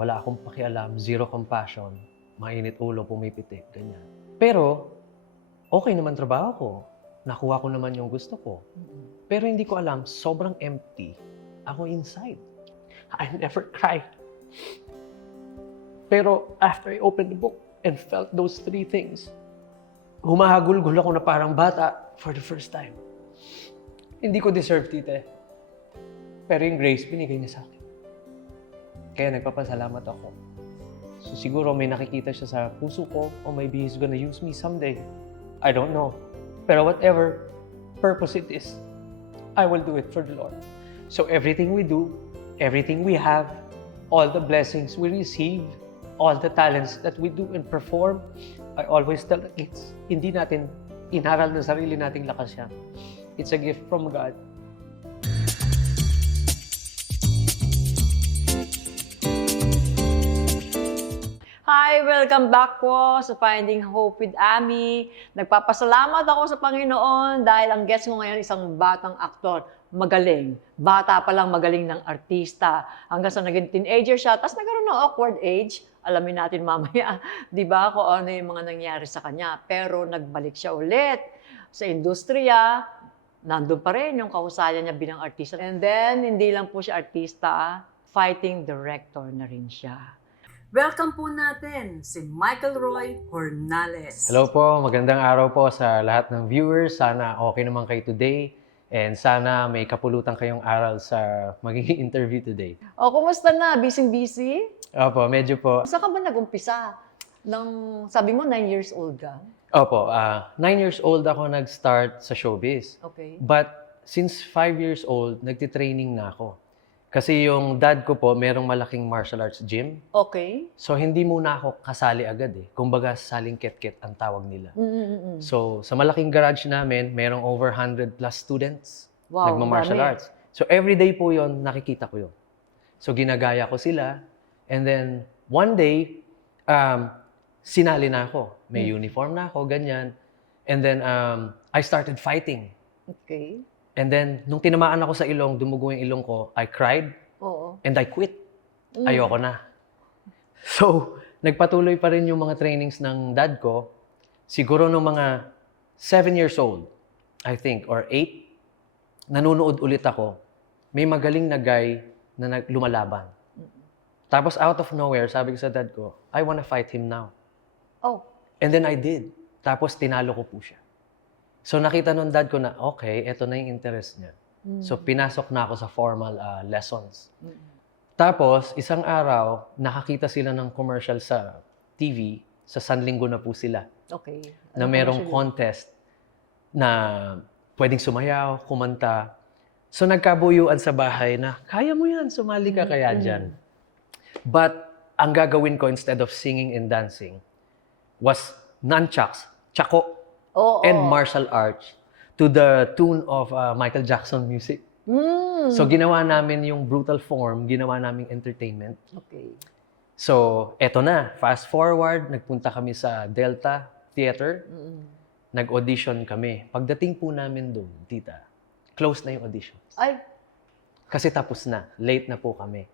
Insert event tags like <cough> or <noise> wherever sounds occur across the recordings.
wala akong pakialam, zero compassion, mainit ulo, pumipitik, ganyan. Pero, okay naman trabaho ko. Nakuha ko naman yung gusto ko. Pero hindi ko alam, sobrang empty ako inside. I never cried. Pero after I opened the book and felt those three things, humahagulgul ako na parang bata for the first time. Hindi ko deserve, tite. Pero yung grace, binigay niya sa akin. Kaya nagpapasalamat ako. So siguro may nakikita siya sa puso ko or maybe he's gonna use me someday. I don't know. Pero whatever purpose it is, I will do it for the Lord. So everything we do, everything we have, all the blessings we receive, all the talents that we do and perform, I always tell the kids, hindi natin inaral ng sarili nating lakas yan. It's a gift from God. Hi! Welcome back po sa Finding Hope with Ami. Nagpapasalamat ako sa Panginoon dahil ang guest ko ngayon isang batang aktor. Magaling. Bata pa lang magaling ng artista. Hanggang sa naging teenager siya. Tapos nagkaroon ng awkward age. Alamin natin mamaya, <laughs> di ba, kung ano yung mga nangyari sa kanya. Pero nagbalik siya ulit sa industriya. Nandun pa rin yung kahusayan niya bilang artista. And then, hindi lang po siya artista, fighting director na rin siya. Welcome po natin si Michael Roy Hornales. Hello po, magandang araw po sa lahat ng viewers. Sana okay naman kayo today. And sana may kapulutan kayong aral sa magiging <laughs> interview today. O, kumusta na? Busy-busy? Opo, medyo po. Saan ka ba nag-umpisa? Nang, sabi mo, 9 years old ka? Opo, ah, nine years old ako nag-start sa showbiz. Okay. But since five years old, nagtitraining na ako. Kasi yung dad ko po, merong malaking martial arts gym. Okay. So hindi muna ako kasali agad eh. Kumbaga saling ket-ket ang tawag nila. Mm-mm-mm. So sa malaking garage namin, merong over 100 plus students Wow, nagma-martial arts. So every day po yon nakikita ko yun. So ginagaya ko sila. And then one day, um, sinali na ako. May Hmm. uniform na ako, ganyan. And then um, I started fighting. Okay. And then, nung tinamaan ako sa ilong, dumugo yung ilong ko, I cried Oo. and I quit. Mm. Ayoko na. So, nagpatuloy pa rin yung mga trainings ng dad ko. Siguro nung mga 7 years old, I think, or 8, nanonood ulit ako. May magaling na guy na nag- lumalaban. Tapos out of nowhere, sabi ko sa dad ko, I wanna fight him now. Oh. And then I did. Tapos tinalo ko po siya. So nakita nung dad ko na, okay, eto na yung interest niya. Mm. So pinasok na ako sa formal ah, lessons. Mm. Tapos, isang araw, nakakita sila ng commercial sa TV, sa Sanlinggo na po sila, Okay. na Ano merong commercial yun? contest na pwedeng sumayaw, kumanta. So nagkabuyuan sa bahay na, kaya mo yan, sumali ka kaya Mm. dyan. But, ang gagawin ko instead of singing and dancing was nunchucks, tsako, Oo. and martial arts to the tune of uh, Michael Jackson music. Mm. So ginawa namin yung brutal form, ginawa namin entertainment. Okay. So eto na, fast forward, nagpunta kami sa Delta Theater, Mm. nag-audition kami. Pagdating po namin doon, tita, close na yung audition. Ay, Kasi tapos na, late na po kami.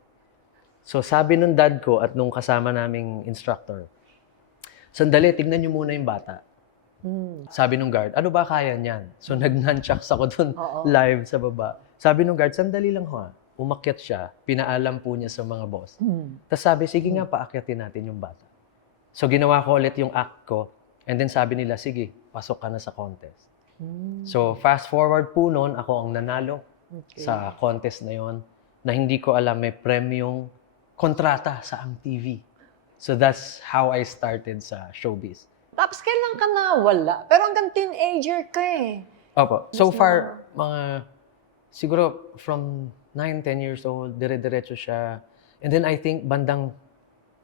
So sabi nung dad ko at nung kasama naming instructor, sandali, tignan niyo muna yung bata. Mm. Sabi nung guard, ano ba kaya niyan? So <laughs> nag-nunchucks ako doon Oo. live sa baba. Sabi nung guard, sandali lang ho ah. Umakyat siya, pinaalam po niya sa mga boss. Mm. Tapos sabi, sige nga, paakyatin natin yung bata. So ginawa ko ulit yung act ko. And then sabi nila, sige, pasok ka na sa contest. Mm. So fast forward po noon, ako ang nanalo Okay. sa contest na yon na hindi ko alam may premyong kontrata sa ang TV. So that's how I started sa showbiz. Tapos kailan ka nawala? Pero hanggang teenager ka eh. Opo. So Mas far, mga, siguro from 9, 10 years old, dire-diretso siya. And then I think bandang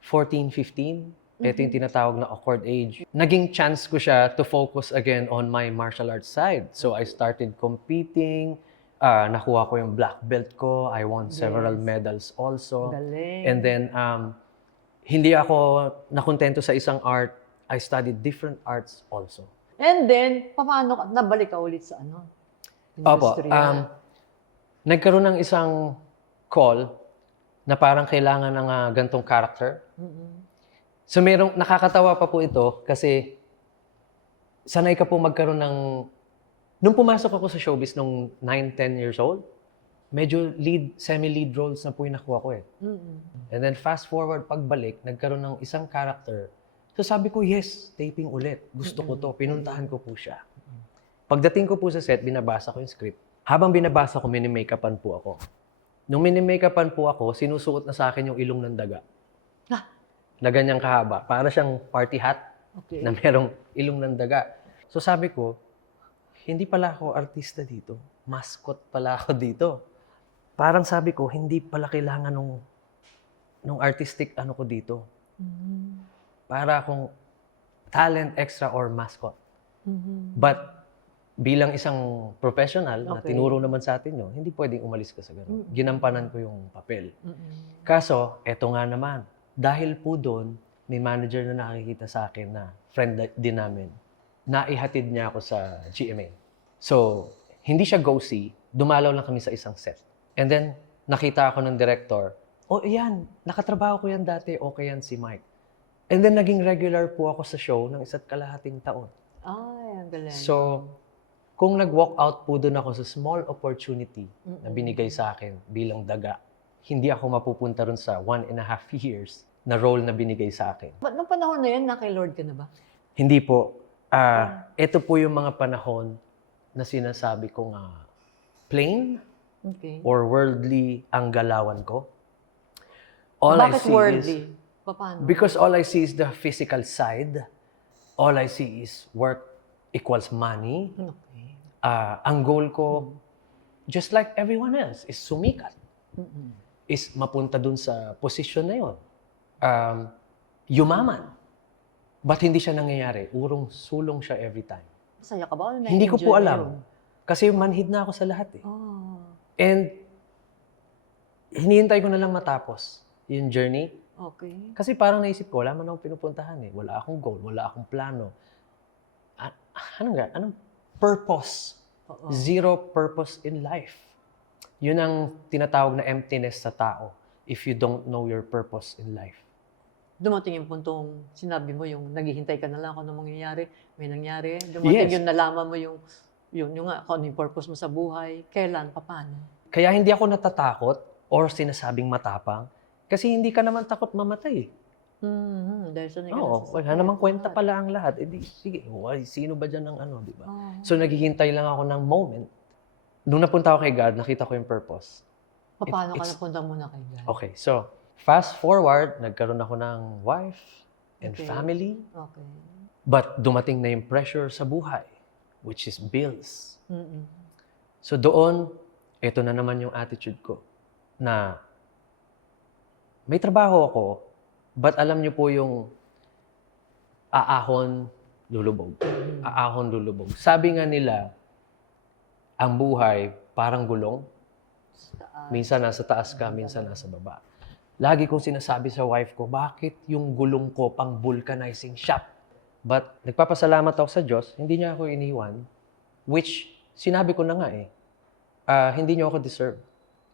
14, 15, ito yung tinatawag na awkward age. Naging chance ko siya to focus again on my martial arts side. So I started competing, ah, nakuha ko yung black belt ko, I won several Yes. medals also. Galing. And then, um, hindi ako nakontento sa isang art, I studied different arts also. And then, paano ka? Nabalik ka ulit sa ano? Opo. Industriya. Um, nagkaroon ng isang call na parang kailangan ng ah, gantong character. So merong nakakatawa pa po ito kasi sanay ka po magkaroon ng nung pumasok ako sa showbiz nung 9, 10 years old, medyo lead, semi-lead roles na po yung nakuha ko eh. Mm-mm. And then fast forward, pagbalik, nagkaroon ng isang character. So sabi ko, yes, taping ulit. Gusto ko to. Pinuntahan ko po siya. Pagdating ko po sa set, binabasa ko yung script. Habang binabasa ko, mini-makeupan po ako. Nung mini-makeupan po ako, sinusuot na sa akin yung ilong ng daga. Ah. Na ganyang kahaba. Para siyang party hat Okay. na merong ilong ng daga. So sabi ko, hindi pala ako artista dito. Mascot pala ako dito. Parang sabi ko, hindi pala kailangan nung, nung artistic ano ko dito. Mm-mm. Para akong talent extra or mascot. Mhm. But bilang isang professional na Okay. tinuro naman sa atin yun, hindi pwedeng umalis ka sa ganun. Mm. Ginampanan ko yung papel. Mm-mm. Kaso, eto nga naman. Dahil po doon, may manager na nakikita sa akin na friend na- din namin. Naihatid niya ako sa GMA. So, hindi siya go-see. Dumalaw lang kami sa isang set. And then, nakita ako ng director. Oh, yan. Nakatrabaho ko yan dati. Okay yan si Mike. And then, naging regular po ako sa show ng isa't kalahating taon. Ay, ang galing. So, kung nag-walk out po doon ako sa small opportunity na Mm-mm. binigay sa akin bilang daga, hindi ako mapupunta ron sa one and a half years na role na binigay sa akin. Ba't nung panahon na yun, naki Lord ka na ba? Hindi po. Ah, ito po yung mga panahon na sinasabi ko nga plain Okay. or worldly ang galawan ko. All I Bakit see worldly? is Paano? because all I see is the physical side. All I see is work equals money. Okay. Ah, ang goal ko just like everyone else is sumikat. Mm-mm. is mapunta dun sa posisyon na yon. Um, yumaman. But hindi siya nangyayari. Urong sulong siya every time. Masaya ka ba? Hindi ko po alam. yun? Kasi manhid na ako sa lahat eh. Oh, And hinihintay ko na lang matapos yung journey. Okay. Kasi parang naisip ko, wala man akong pinupuntahan eh. Wala akong goal, wala akong plano. A- anong, ga- anong purpose? Oo. Zero purpose in life. Yun ang tinatawag na emptiness sa tao if you don't know your purpose in life. Dumating yung puntong sinabi mo yung naghihintay ka na lang kung ano mangyayari, may nangyari. Dumating Yes. yung nalaman mo yung yung, yung nga, kung ano yung purpose mo sa buhay, kailan, paano. Kaya hindi ako natatakot or sinasabing matapang kasi hindi ka naman takot mamatay. eh. Mm-hmm. Dahil sa Oo, wala namang kwenta pala ang lahat. Eh di, sige, why, sino ba dyan ng ano, di ba? Oh. So naghihintay lang ako ng moment. Nung napunta ako kay God, nakita ko yung purpose. paano ka it's- napunta muna kay God? Okay, so fast forward, nagkaroon ako ng wife and Okay. family. Okay. But dumating na yung pressure sa buhay, which is bills. Mm-mm. So doon, ito na naman yung attitude ko na may trabaho ako, but alam niyo po yung aahon, lulubog. Mm-mm. Aahon, lulubog. Sabi nga nila, ang buhay parang gulong. Minsan nasa taas ka, minsan nasa baba. Lagi kong sinasabi sa wife ko, bakit yung gulong ko pang vulcanizing shop? But nagpapasalamat ako sa Diyos, hindi niya ako iniwan. Which, sinabi ko na nga eh, ah, hindi niyo ako deserve.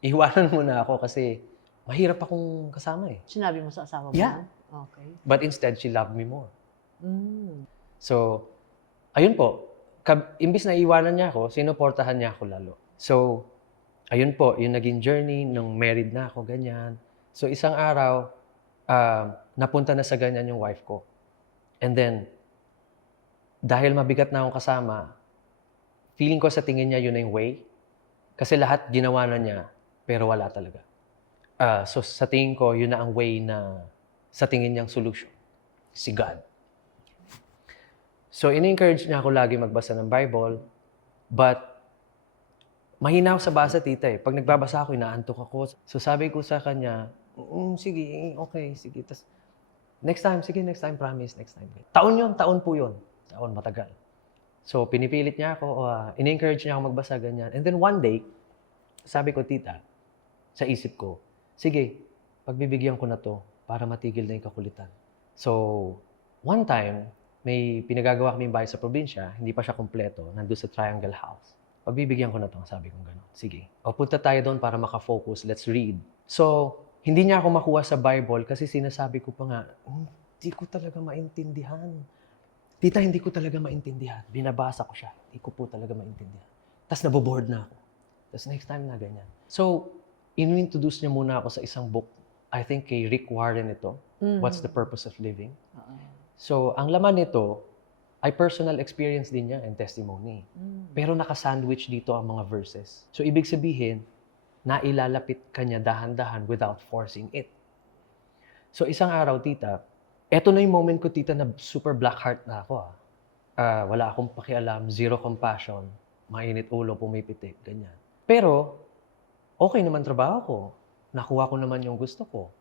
Iwanan <laughs> mo na ako kasi mahirap akong kasama eh. Sinabi mo sa asawa mo? Yeah. Okay. But instead, she loved me more. Mm. So, ayun po. Kab- imbis na iwanan niya ako, sinuportahan niya ako lalo. So, ayun po, yung naging journey nung married na ako, ganyan. So, isang araw, ah, napunta na sa ganyan yung wife ko. And then, dahil mabigat na akong kasama, feeling ko sa tingin niya yun na yung way. Kasi lahat ginawa na niya, pero wala talaga. Ah, so, sa tingin ko, yun na ang way na sa tingin niyang solution. Si God. So, in-encourage niya ako lagi magbasa ng Bible. But, mahina ako sa basa, tita eh. Pag nagbabasa ako, inaantok ako. So, sabi ko sa kanya, "Mm, sige, okay, sige. Tas, next time, sige, next time, promise, next time. Taon yon taon po yon Taon, matagal. So, pinipilit niya ako, uh, in-encourage niya ako magbasa, ganyan. And then one day, sabi ko, tita, sa isip ko, sige, pagbibigyan ko na to para matigil na yung kakulitan. So, one time, may pinagagawa kami bahay sa probinsya, hindi pa siya kompleto, nandun sa Triangle House. Pagbibigyan ko na to, sabi ko gano'n. Sige. O punta tayo doon para makafocus, let's read. So, Hindi niya ako makuha sa Bible kasi sinasabi ko pa nga, hindi ko talaga maintindihan. Tita, hindi ko talaga maintindihan. Binabasa ko siya. Hindi ko po talaga maintindihan. Tapos naboboard na ako. Tapos next time na ganyan. So, inintroduce niya muna ako sa isang book. I think kay Rick Warren ito. Mhm. What's the Purpose of Living? Oo. So, ang laman nito ay personal experience din niya and testimony. Mm. Pero naka-sandwich dito ang mga verses. So, ibig sabihin, nailalapit ka niya dahan-dahan without forcing it. So, isang araw, tita, eto na yung moment ko, tita, na super black heart na ako. Ah. Ah, wala akong pakialam, zero compassion, mainit ulo, pumipitik, ganyan. Pero, okay naman trabaho ko. Nakuha ko naman yung gusto ko.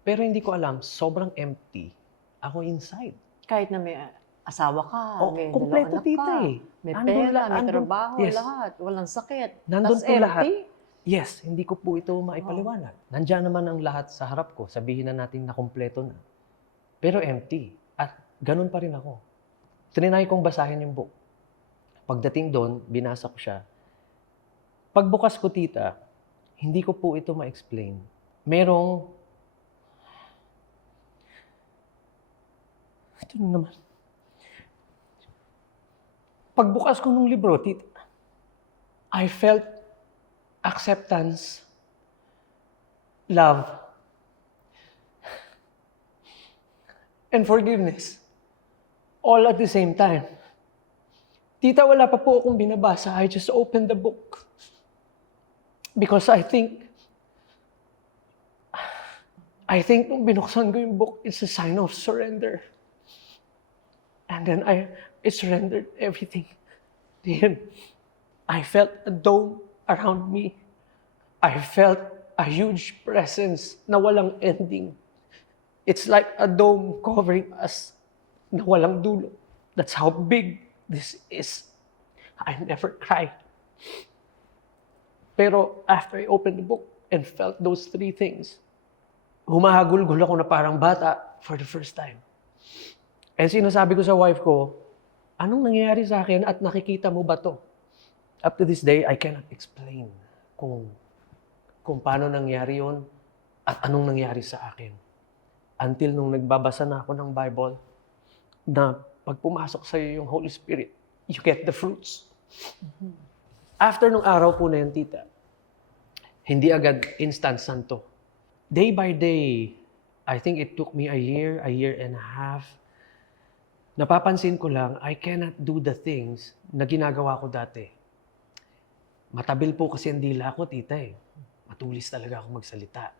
Pero hindi ko alam, sobrang empty ako inside. Kahit na may asawa ka, Oh, may kompleto, tita ka, eh. may Andun pera, may andun- trabaho, yes. lahat. Walang sakit. Nandun po lahat. Yes, hindi ko po ito maipaliwanag. Nandiyan naman ang lahat sa harap ko. Sabihin na natin na kompleto na. Pero empty. At ganun pa rin ako. Trinay kong basahin yung book. Pagdating doon, binasa ko siya. Pagbukas ko, tita, hindi ko po ito ma-explain. Merong... Ito na naman. Pagbukas ko ng libro, tita, I felt acceptance, love, and forgiveness. All at the same time. Tita, wala pa po akong binabasa. I just opened the book. Because I think, I think nung binuksan ko yung book, it's a sign of surrender. And then I, I surrendered everything <laughs> to Him. I felt a dome around me. I felt a huge presence na walang ending. It's like a dome covering us na walang dulo. That's how big this is. I never cried. Pero after I opened the book and felt those three things, humahagulgul ako na parang bata for the first time. And sinasabi ko sa wife ko, anong nangyayari sa akin at nakikita mo ba to? Up to this day, I cannot explain kung, kung paano nangyari yon at anong nangyari sa akin. Until nung nagbabasa na ako ng Bible, na pag pumasok sa iyo yung Holy Spirit, you get the fruits. After nung araw po na yun, tita, hindi agad instant santo. Day by day, I think it took me a year, a year and a half, napapansin ko lang, I cannot do the things na ginagawa ko dati. Matabil po kasi ang dila ko, tita eh. Matulis talaga ako magsalita.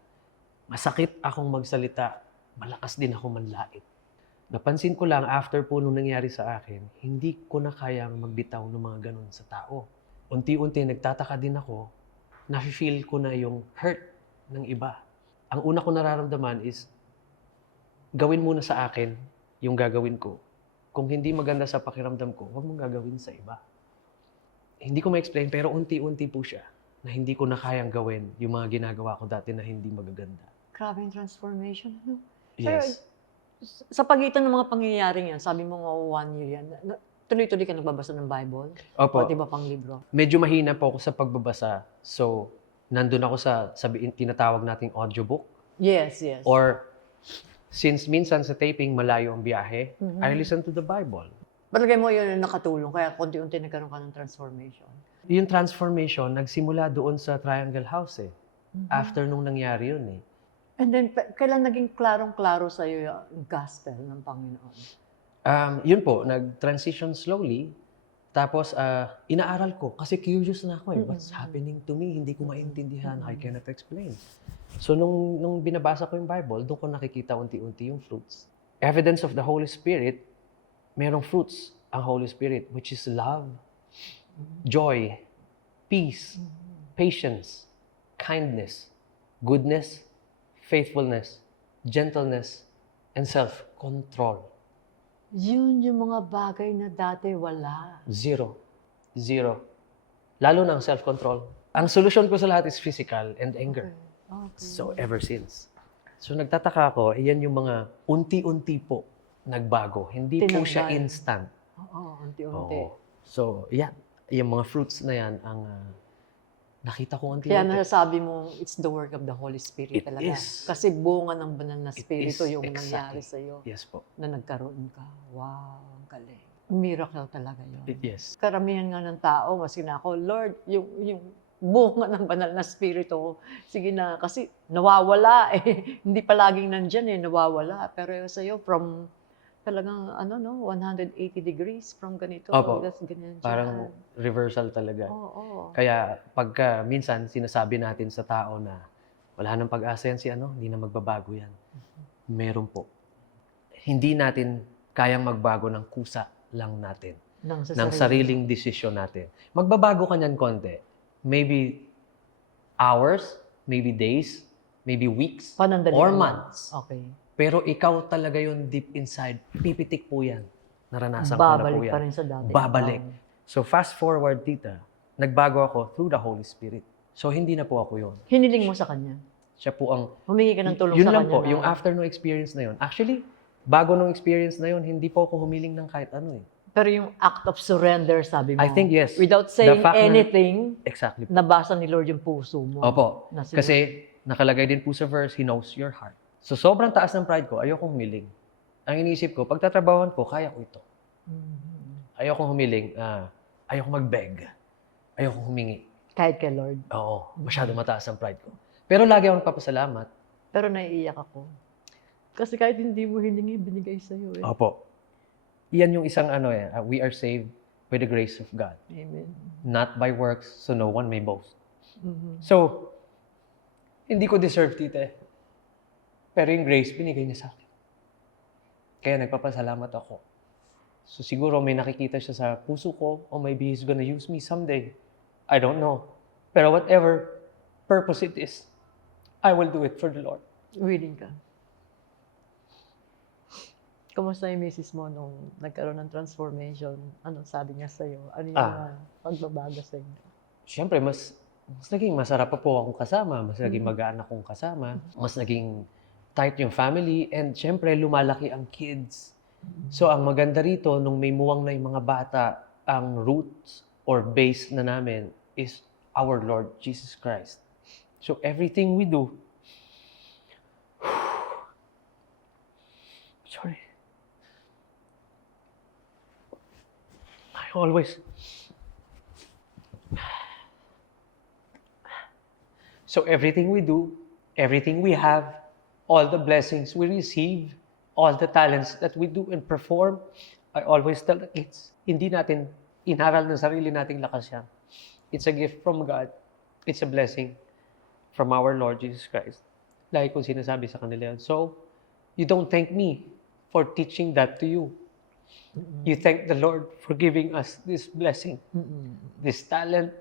Masakit akong magsalita. Malakas din ako manlait. Napansin ko lang after po nung nangyari sa akin, hindi ko na kayang magbitaw ng mga ganun sa tao. Unti-unti nagtataka din ako, na-feel ko na yung hurt ng iba. Ang una ko nararamdaman is, gawin muna sa akin yung gagawin ko. Kung hindi maganda sa pakiramdam ko, huwag mong gagawin sa iba. Hindi ko ma-explain, pero unti-unti po siya na hindi ko na kayang gawin yung mga ginagawa ko dati na hindi magaganda. Grabe yung transformation. Ano? Yes. Sa pagitan ng mga pangyayaring yan, sabi mo nga one year yan, tuloy-tuloy ka nagbabasa ng Bible? Opo. O iba pang libro? medyo mahina po ako sa pagbabasa. So, nandun ako sa sabihin, tinatawag nating audiobook. Yes, yes. Or, since minsan sa taping malayo ang biyahe, Mhm. I listen to the Bible. Palagay mo yun ang nakatulong, kaya konti-unti nagkaroon ka ng transformation. Yung transformation, nagsimula doon sa Triangle House eh. Mhm. After nung nangyari yun eh. And then, kailan naging klarong-klaro sa'yo yung gospel ng Panginoon? Um, yun po, nag-transition slowly. Tapos, ah, inaaral ko. Kasi curious na ako eh. What's happening to me? Hindi ko maintindihan. I cannot explain. So, nung, nung binabasa ko yung Bible, doon ko nakikita unti-unti yung fruits. Evidence of the Holy Spirit, merong fruits ang Holy Spirit, which is love, joy, peace, patience, kindness, goodness, faithfulness, gentleness, and self-control. Yun yung mga bagay na dati wala. Zero. Zero. Lalo na ang self-control. Ang solusyon ko sa lahat is physical and anger. Okay. So, ever since. So, nagtataka ako, iyan yung mga unti-unti po nagbago. Hindi po siya Tinanggal. Nakita ko ang Kaya unti nasasabi mo, it's the work of the Holy Spirit It talaga. is. Kasi bunga ng banal na It Espiritu is, yung nangyari exactly. sa'yo Yes po. na nagkaroon ka. Wow, ang galing. Miracle talaga yun. It, yes. Karamihan nga ng tao, maski na ako, Lord, yung, yung bunga ng banal na Espiritu, sige na, kasi nawawala eh. <laughs> Hindi palaging nandyan eh, nawawala. Pero yung sa'yo, from talagang, ano no, 180 degrees from ganito. Opo. hanggang ganyan siya. Parang reversal talaga. Oo, oo. Kaya pagka minsan sinasabi natin sa tao na wala nang pag-asa yan si ano, hindi na magbabago yan. Meron po. Hindi natin kayang magbago ng kusa lang natin. Nang sa ng sarili. sariling desisyon natin. Magbabago ka niyan konti. Maybe hours, maybe days, maybe weeks, Panandali or lang. months. Okay. Pero ikaw talaga yung deep inside. Pipitik po yan. Naranasan ko na po Babalik yan. pa rin sa dati. Babalik. So fast forward, tita, nagbago ako through the Holy Spirit. So hindi na po ako yun. Hiniling mo sa kanya. Siya po ang... Humingi ka ng tulong yun sa lang kanya. po, na- yung after no experience na yun. Actually, bago nung experience na yun, hindi po ako humiling ng kahit ano eh. Pero yung act of surrender, sabi mo. I think yes. Without saying fact na- anything, Exactly. po. nabasa ni Lord yung puso mo. Opo. Na Kasi nakalagay din po sa verse, He knows your heart. So sobrang taas ng pride ko, ayokong humiling. Ang iniisip ko, pagtatrabahoan ko, kaya ko ito. Mhm. Ayokong humiling, ah, ayokong mag-beg. Ayokong humingi. Kahit kay Lord. Oo, masyado mataas ang pride ko. Pero lagi akong nagpapasalamat. Pero naiiyak ako. Kasi kahit hindi mo hiningi, binigay sa'yo eh. Opo. Iyan yung isang ano eh, ah, we are saved by the grace of God. Amen. Not by works, so no one may boast. Mhm. So, hindi ko deserve, tite. Pero yung grace, binigay niya sa akin. Kaya nagpapasalamat ako. So siguro may nakikita siya sa puso ko or maybe he's gonna use me someday. I don't know. Pero whatever purpose it is, I will do it for the Lord. Willing ka. Kumusta yung misis mo nung nagkaroon ng transformation? Ano sabi niya sa'yo? Ano yung Ah. pagbabago sa inyo? Siyempre, mas, mas naging masarap pa po akong kasama, mas naging magaan akong kasama, mas naging tight yung family, and siyempre, lumalaki ang kids. So, ang maganda rito, nung may muwang na yung mga bata, ang roots or base na namin is our Lord Jesus Christ. So, everything we do, <sighs> sorry, I always, <sighs> So everything we do, everything we have, all the blessings we receive, all the talents that we do and perform, I always tell the kids, hindi natin inaral ng sarili nating lakas yan. It's a gift from God. It's a blessing from our Lord Jesus Christ. Lagi kong sinasabi sa kanila yan. So, you don't thank me for teaching that to you. You thank the Lord for giving us this blessing this talent,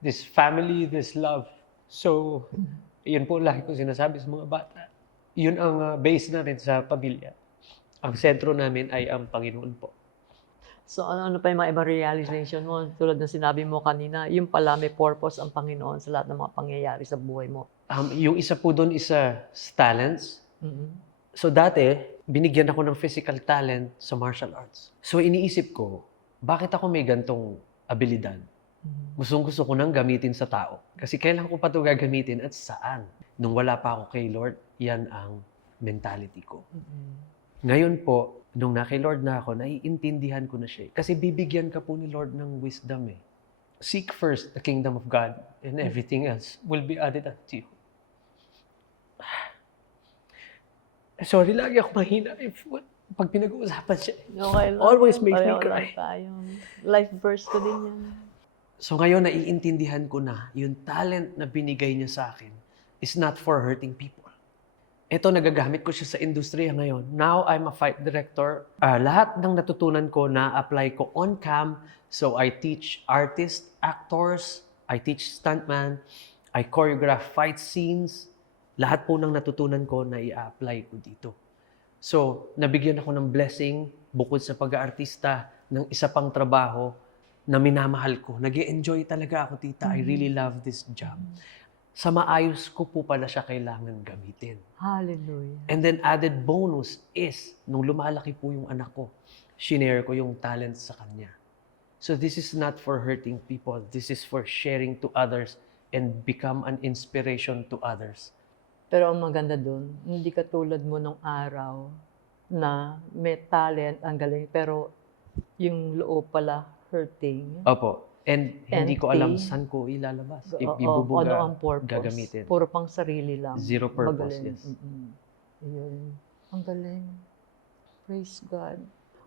this family, this love. So, yun po lagi ko sinasabi sa mga bata. Yun ang uh, base namin sa pamilya. Ang sentro namin ay ang Panginoon po. So ano, ano pa yung mga ibang realization mo? Tulad ng sinabi mo kanina, yung pala may purpose ang Panginoon sa lahat ng mga pangyayari sa buhay mo. Um, yung isa po doon is uh, talents. Mm-mm. So dati, binigyan ako ng physical talent sa martial arts. So iniisip ko, bakit ako may gantong abilidad? Mhm. Gustong gusto ko nang gamitin sa tao. Kasi kailan ko pa ito gagamitin at saan? Nung wala pa ako kay Lord, yan ang mentality ko. Mm-mm. Ngayon po, nung na kay Lord na ako, naiintindihan ko na siya. eh. Kasi bibigyan ka po ni Lord ng wisdom eh. Seek first the kingdom of God and everything else will be added unto you. <sighs> Sorry, lagi ako mahina if pag pinag-uusapan siya. Okay lang. Always makes me cry. tayo. Life verse ko din yan. So ngayon, naiintindihan ko na yung talent na binigay niya sa akin is not for hurting people. Ito, nagagamit ko siya sa industriya ngayon. Now, I'm a fight director. Ah, lahat ng natutunan ko na-apply ko on cam. So, I teach artists, actors, I teach stuntman, I choreograph fight scenes. Lahat po ng natutunan ko na i-apply ko dito. So, nabigyan ako ng blessing bukod sa pag-aartista ng isa pang trabaho na minamahal ko. nag enjoy talaga ako, tita. I really love this job. Sa maayos ko po pala siya kailangan gamitin. Hallelujah. And then added bonus is, nung lumalaki po yung anak ko, shinare ko yung talent sa kanya. So this is not for hurting people. This is for sharing to others and become an inspiration to others. Pero ang maganda doon, hindi ka tulad mo nung araw na may talent, ang galing, pero yung loob pala hurting. Opo. And hindi ko alam saan ko ilalabas. Oo, I- ano Ibubuga, ang purpose? gagamitin. Puro pang sarili lang. Zero purpose, Magaling. yes. Mm-mm. Ayun. Ang galing. Praise God.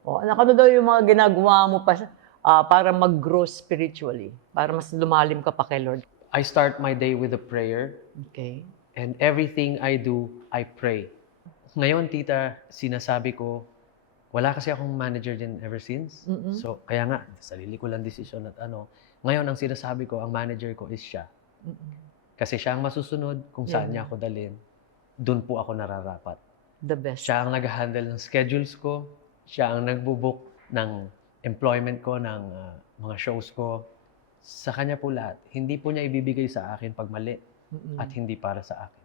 O, anak, ano daw yung mga ginagawa mo pa ah, para mag-grow spiritually? Para mas lumalim ka pa kay Lord? I start my day with a prayer Okay. and everything I do, I pray. Ngayon, tita, sinasabi ko, wala kasi akong manager din ever since. Mm-mm. So, kaya nga, sarili ko lang desisyon at ano. Ngayon, ang sinasabi ko, ang manager ko is siya. Mm-mm. Kasi siya ang masusunod kung saan Yeah. niya ako dalhin. Doon po ako nararapat. The best. Siya ang nag-handle ng schedules ko. Siya ang nagbubook ng employment ko, ng ah, mga shows ko. Sa kanya po lahat. Hindi po niya ibibigay sa akin pag mali Mm-mm. at hindi para sa akin.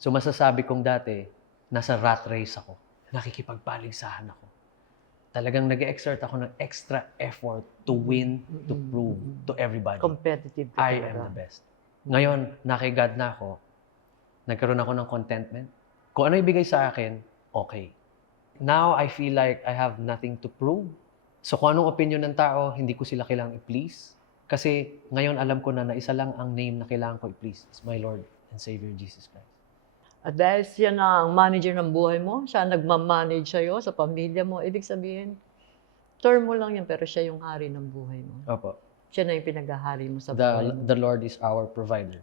So masasabi kong dati, nasa rat race ako. Nakikipagpaligsahan ako. Talagang nag-exert ako ng extra effort to win, to Mm-mm. prove to everybody. Competitive ka I talaga. am the best. Ngayon, nakay God na ako, nagkaroon ako ng contentment. Kung ano ibigay sa akin, okay. Now, I feel like I have nothing to prove. So kung anong opinion ng tao, hindi ko sila kailangang i-please. Kasi ngayon alam ko na na isa lang ang name na kailangan ko i-please. It's my Lord and Savior Jesus Christ. At dahil siya na ang manager ng buhay mo, siya nagmamanage sa'yo, sa pamilya mo, ibig sabihin, term mo lang yan, pero siya yung hari ng buhay mo. Opo. Siya na yung pinaghahari mo sa buhay The, mo. the Lord is our provider.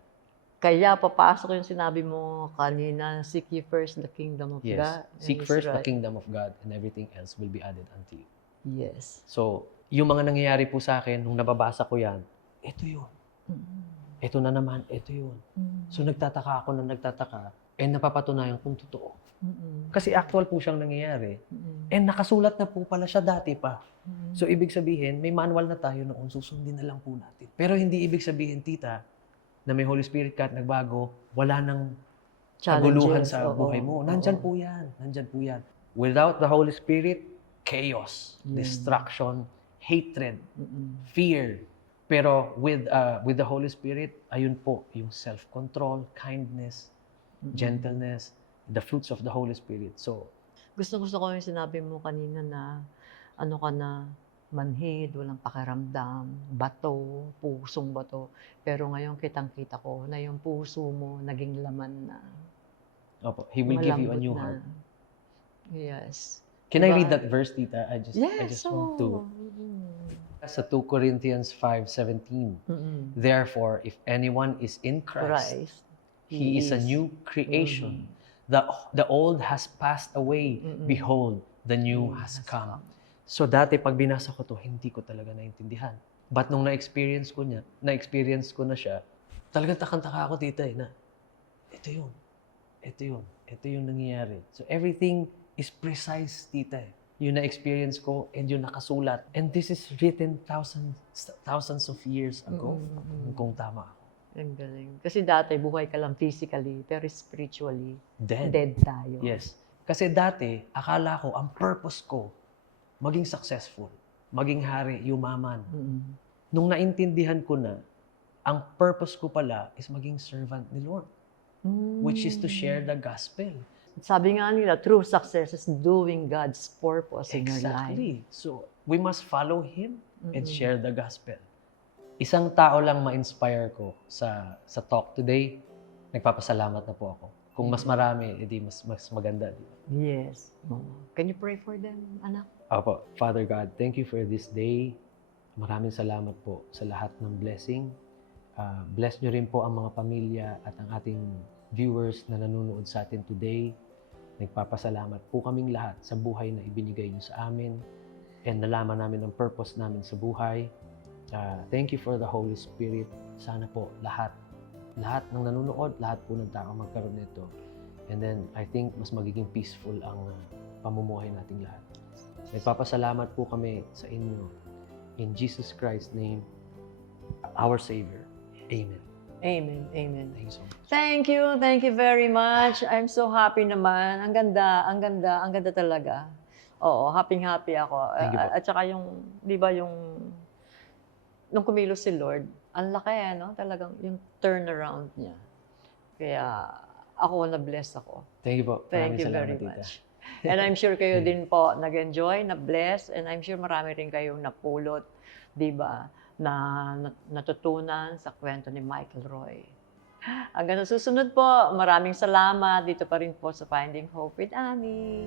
Kaya papasok yung sinabi mo kanina, seek ye first the kingdom of Yes. God. Seek first the kingdom of God and everything else will be added unto you. Yes. So, yung mga nangyayari po sa akin, nung nababasa ko yan, ito yun. Mm-mm. Ito na naman, ito yun. Mm-mm. So nagtataka ako na nagtataka, and napapatunayan kung totoo. Mm-mm. Kasi actual po siyang nangyayari. Mm-mm. And nakasulat na po pala siya dati pa. Mm-mm. So ibig sabihin, may manual na tayo noon, susundin na lang po natin. Pero hindi ibig sabihin, tita, na may Holy Spirit ka at nagbago, wala nang kaguluhan sa oo. buhay mo. Nandyan Oo. po yan. Nandyan po yan. Without the Holy Spirit, chaos, Yan. destruction, hatred, Mm-mm. fear. Pero with uh, with the Holy Spirit, ayun po, yung self-control, kindness. Gentleness, the fruits of the Holy Spirit. So, Gusto gusto ko yung sinabi mo kanina na ano ka na manhid, walang pakiramdam, bato, pusong bato. Pero ngayon kitang-kita ko na yung puso mo naging laman na. opo, He will give you a malambot new na. heart. Yes. Can I Diba? read that verse, Tita? I just, I Yes, just want to. Mm. Sa 2 Corinthians 5.17, Mm-mm. Therefore, if anyone is in Christ, Christ. He is a new creation. The, the old has passed away. Mm-mm. Behold, the new Mm, has come. So dati pag binasa ko to, hindi ko talaga naintindihan. But nung na-experience ko niya, na-experience ko na siya, talagang takang-taka ako tita eh, na ito yun. Ito yun. Ito yung nangyayari. So everything is precise, tita eh. Yung na-experience ko and yung nakasulat. And this is written thousands thousands of years ago. Mm-mm. Kung tama ako. Ang galing. Kasi dati buhay ka lang physically, pero spiritually, Dead. dead tayo. Yes. Kasi dati, akala ko, ang purpose ko, maging successful, maging hari, yumaman. Mm-mm. Nung naintindihan ko na, ang purpose ko pala is maging servant ni Lord, which is to share the gospel. Sabi nga nila, true success is doing God's purpose in your life. Exactly. So, we must follow Him and Mm-mm. share the gospel. Isang tao lang ma-inspire ko sa sa talk today, nagpapasalamat na po ako. Kung mas marami, edi mas, mas maganda. di ba? Yes. Can you pray for them, anak? Apo, Father God, thank you for this day. Maraming salamat po sa lahat ng blessing. Ah, bless nyo rin po ang mga pamilya at ang ating viewers na nanonood sa atin today. Nagpapasalamat po kaming lahat sa buhay na ibinigay nyo sa amin and nalaman namin ang purpose namin sa buhay. Ah, thank you for the Holy Spirit. Sana po lahat, lahat ng nanonood, lahat po ng tao magkaroon nito. And then, I think mas magiging peaceful ang ah, pamumuhay nating lahat. Nagpapasalamat po kami sa inyo. In Jesus Christ's name, our Savior. Amen. Amen. Amen. Thank you so much. Thank you. Thank you very much. I'm so happy naman. Ang ganda, ang ganda, ang ganda talaga. Oo, happy-happy ako. Thank you po. At saka yung, di ba yung, nung kumilos si Lord, ang laki, no? Talagang yung turnaround niya. Kaya ako na-bless ako. Thank you po. Thank Maraming you salamat, very tita. much. And I'm sure kayo <laughs> din po nag-enjoy, na-bless, and I'm sure marami rin kayong napulot, di ba, na, na natutunan sa kwento ni Michael Roy. Hanggang sa susunod po, maraming salamat dito pa rin po sa Finding Hope with Ami.